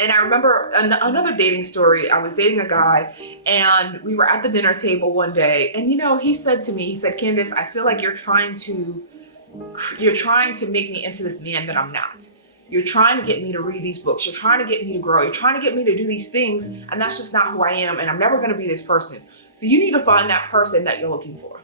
And I remember another dating story. I was dating a guy and we were at the dinner table one day, and he said to me, he said, "Candice, I feel like you're trying to make me into this man that I'm not. You're trying to get me to read these books. You're trying to get me to grow. You're trying to get me to do these things, and that's just not who I am, and I'm never going to be this person. So you need to find that person that you're looking for."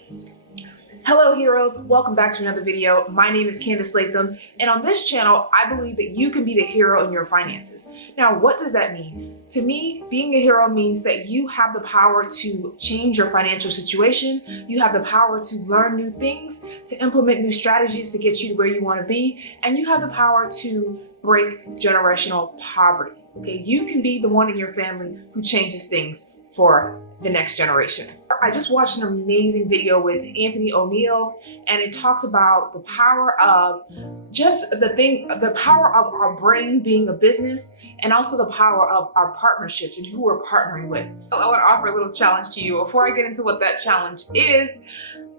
Hello heroes, welcome back to another video. My name is Candice Latham, and on this channel, I believe that you can be the hero in your finances. Now, what does that mean? To me, being a hero means that you have the power to change your financial situation. You have the power to learn new things, to implement new strategies to get you to where you want to be, and you have the power to break generational poverty. Okay, you can be the one in your family who changes things for the next generation. I just watched an amazing video with Anthony O'Neill, and it talks about the power of the power of our brain being a business, and also the power of our partnerships and who we're partnering with. I want to offer a little challenge to you. Before I get into what that challenge is,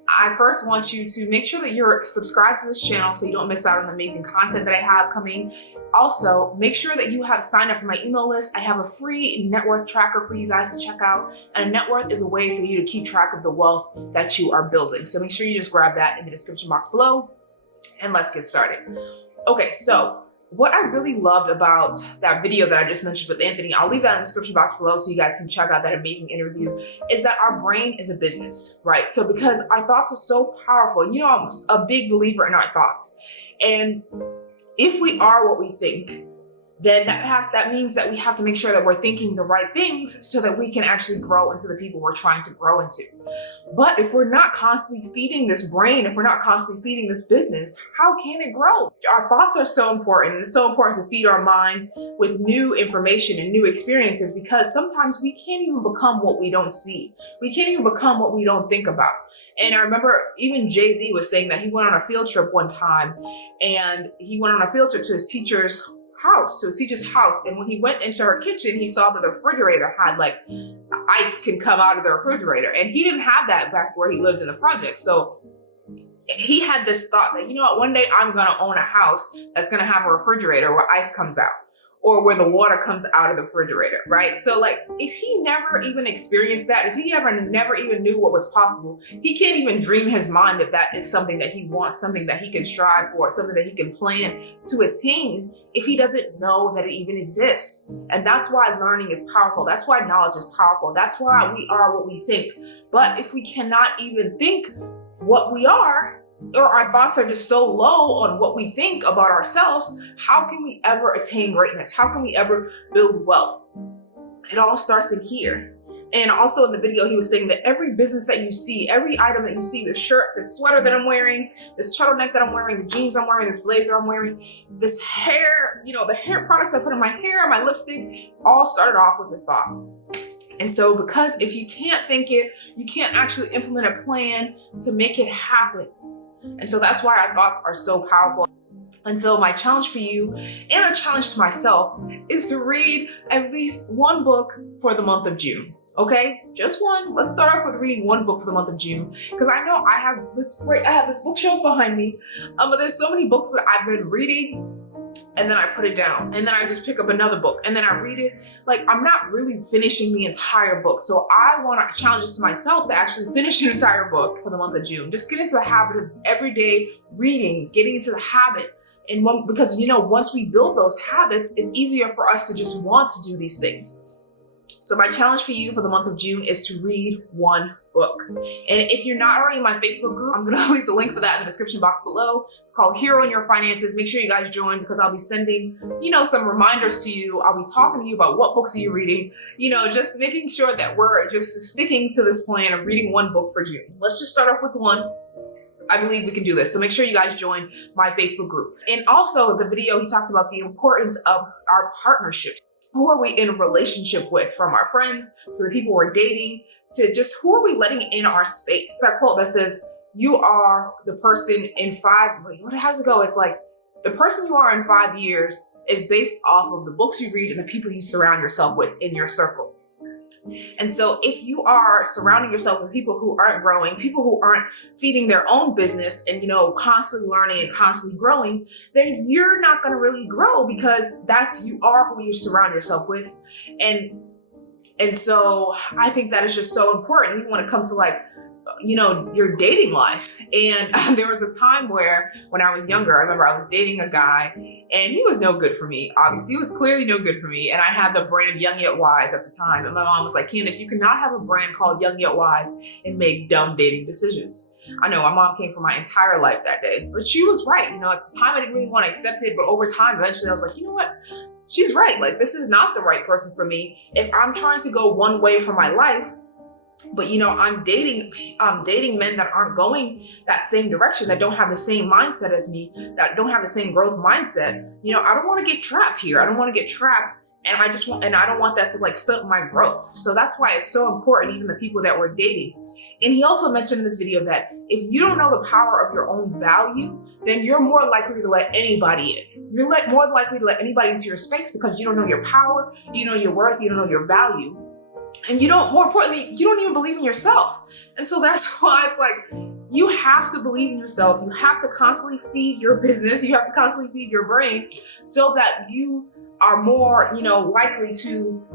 I first want you to make sure that you're subscribed to this channel so you don't miss out on the amazing content that I have coming. Also, make sure that you have signed up for my email list. I have a free net worth tracker for you guys to check out. And a net worth is a way for you to keep track of the wealth that you are building. So make sure you just grab that in the description box below, and let's get started. Okay, so what I really loved about that video that I just mentioned with Anthony, I'll leave that in the description box below so you guys can check out that amazing interview, is that our brain is a business, right? So because our thoughts are so powerful, and I'm a big believer in our thoughts. And if we are what we think, then that means that we have to make sure that we're thinking the right things so that we can actually grow into the people we're trying to grow into. But if we're not constantly feeding this brain, if we're not constantly feeding this business, how can it grow? Our thoughts are so important, and it's so important to feed our mind with new information and new experiences, because sometimes we can't even become what we don't see. We can't even become what we don't think about. And I remember even Jay-Z was saying that he went on a field trip one time, and he went on a field trip to his teacher's house. And when he went into her kitchen, he saw that the refrigerator had like ice can come out of the refrigerator. And he didn't have that back where he lived in the project. So he had this thought that, one day I'm going to own a house that's going to have a refrigerator where ice comes out, or where the water comes out of the refrigerator, right? So like, if he never even experienced that, if he never even knew what was possible, he can't even dream in his mind that that is something that he wants, something that he can strive for, something that he can plan to attain, if he doesn't know that it even exists. And that's why learning is powerful. That's why knowledge is powerful. That's why we are what we think. But if we cannot even think what we are, or our thoughts are just so low on what we think about ourselves, how can we ever attain greatness? How can we ever build wealth? It all starts in here. And also in the video, he was saying that every business that you see, every item that you see, the shirt, the sweater that I'm wearing, this turtleneck that I'm wearing, the jeans I'm wearing, this blazer I'm wearing, this hair, the hair products I put in my hair, my lipstick, all started off with a thought. And so because if you can't think it, you can't actually implement a plan to make it happen. And so that's why our thoughts are so powerful. And so my challenge for you, and a challenge to myself, is to read at least one book for the month of June. Okay, just one. Let's start off with reading one book for the month of June, because I know I have this bookshelf behind me, but there's so many books that I've been reading, and then I put it down, and then I just pick up another book, and then I read it. Like, I'm not really finishing the entire book. So I want to challenge this to myself to actually finish an entire book for the month of June. Just get into the habit of everyday reading, getting into the habit. And because once we build those habits, it's easier for us to just want to do these things. So my challenge for you for the month of June is to read one book. And if you're not already in my Facebook group, I'm gonna leave the link for that in the description box below. It's called Hero in Your Finances. Make sure you guys join, because I'll be sending, some reminders to you. I'll be talking to you about what books are you reading, just making sure that we're just sticking to this plan of reading one book for June. Let's just start off with one. I believe we can do this. So make sure you guys join my Facebook group. And also the video, he talked about the importance of our partnerships. Who are we in a relationship with, from our friends to the people we're dating, to just who are we letting in our space? That quote that says, you are the person in how's it go? It's like, the person you are in 5 years is based off of the books you read and the people you surround yourself with in your circle. And so if you are surrounding yourself with people who aren't growing, people who aren't feeding their own business and, constantly learning and constantly growing, then you're not going to really grow, because you are who you surround yourself with. And so I think that is just so important, even when it comes to your dating life. And there was a time where, when I was younger, I remember I was dating a guy and he was no good for me. Obviously, he was clearly no good for me. And I had the brand Young Yet Wise at the time. And my mom was like, Candice, you cannot have a brand called Young Yet Wise and make dumb dating decisions. I know my mom came for my entire life that day, but she was right. At the time I didn't really want to accept it, but over time, eventually I was like, you know what? She's right. This is not the right person for me. If I'm trying to go one way for my life, but I'm dating men that aren't going that same direction, that don't have the same mindset as me, that don't have the same growth mindset. I don't want to get trapped here. I don't want to get trapped, and I don't want that to stunt my growth. So that's why it's so important, even the people that we're dating. And he also mentioned in this video that if you don't know the power of your own value, then you're more likely to let anybody in. You're more likely to let anybody into your space, because you don't know your power, you know your worth, you don't know your value. And more importantly, you don't even believe in yourself. And so that's why it's you have to believe in yourself. You have to constantly feed your business. You have to constantly feed your brain, so that you are more, likely to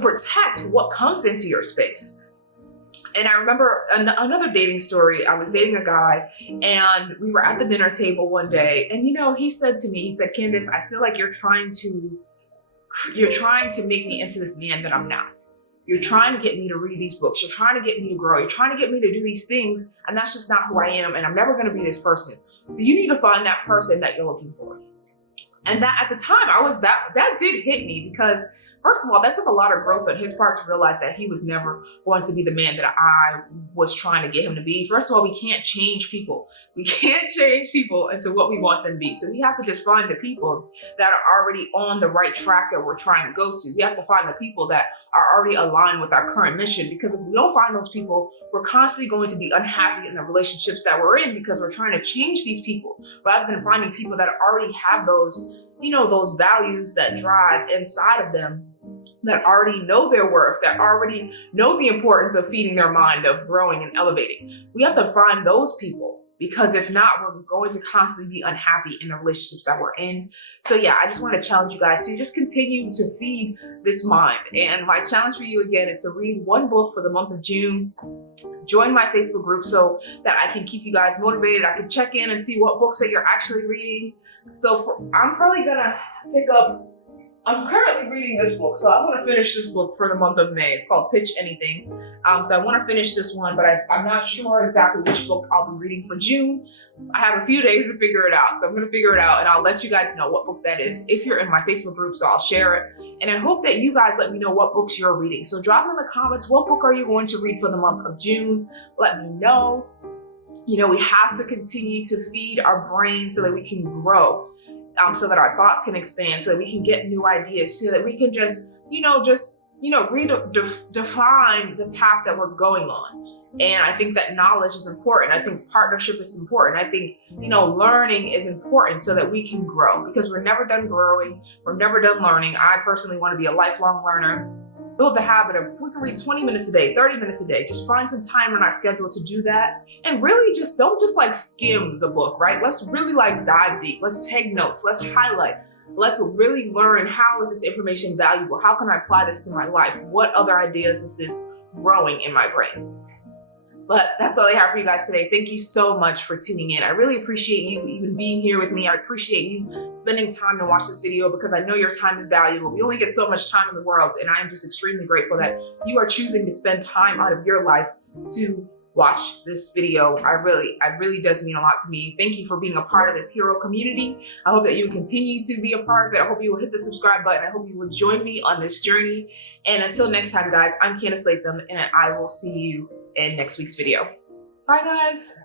protect what comes into your space. And I remember another dating story. I was dating a guy and we were at the dinner table one day, and he said to me, Candice, I feel like you're trying to make me into this man that I'm not. You're trying to get me to read these books. You're trying to get me to grow. You're trying to get me to do these things. And that's just not who I am. And I'm never going to be this person. So you need to find that person that you're looking for. And that at the time, that did hit me, because first of all, that took a lot of growth on his part to realize that he was never going to be the man that I was trying to get him to be. First of all, we can't change people. We can't change people into what we want them to be. So we have to just find the people that are already on the right track that we're trying to go to. We have to find the people that are already aligned with our current mission, because if we don't find those people, we're constantly going to be unhappy in the relationships that we're in, because we're trying to change these people rather than finding people that already have those values that drive inside of them, that already know their worth, that already know the importance of feeding their mind, of growing and elevating. We have to find those people, because if not, we're going to constantly be unhappy in the relationships that we're in. So yeah, I just want to challenge you guys to just continue to feed this mind. And my challenge for you again is to read one book for the month of June. Join my Facebook group so that I can keep you guys motivated. I can check in and see what books that you're actually reading. So I'm probably gonna I'm currently reading this book, so I want to finish this book for the month of May. It's called Pitch Anything. So I want to finish this one, but I'm not sure exactly which book I'll be reading for June. I have a few days to figure it out, so I'm going to figure it out, and I'll let you guys know what book that is if you're in my Facebook group, so I'll share it. And I hope that you guys let me know what books you're reading. So drop in the comments, what book are you going to read for the month of June? Let me know. We have to continue to feed our brain so that we can grow. So that our thoughts can expand, so that we can get new ideas, so that we can define the path that we're going on. And I think that knowledge is important. I think partnership is important. I think, learning is important, so that we can grow, because we're never done growing. We're never done learning. I personally want to be a lifelong learner. Build the habit of, we can read 20 minutes a day, 30 minutes a day. Just find some time in our schedule to do that. And really don't skim the book, right? Let's really dive deep. Let's take notes. Let's highlight. Let's really learn, how is this information valuable? How can I apply this to my life? What other ideas is this growing in my brain? But that's all I have for you guys today. Thank you so much for tuning in. I really appreciate you even being here with me. I appreciate you spending time to watch this video, because I know your time is valuable. We only get so much time in the world, and I am just extremely grateful that you are choosing to spend time out of your life to watch this video. It really does mean a lot to me. Thank you for being a part of this hero community. I hope that you will continue to be a part of it. I hope you will hit the subscribe button. I hope you will join me on this journey. And until next time, guys, I'm Candice Latham, and I will see you in next week's video. Bye, guys.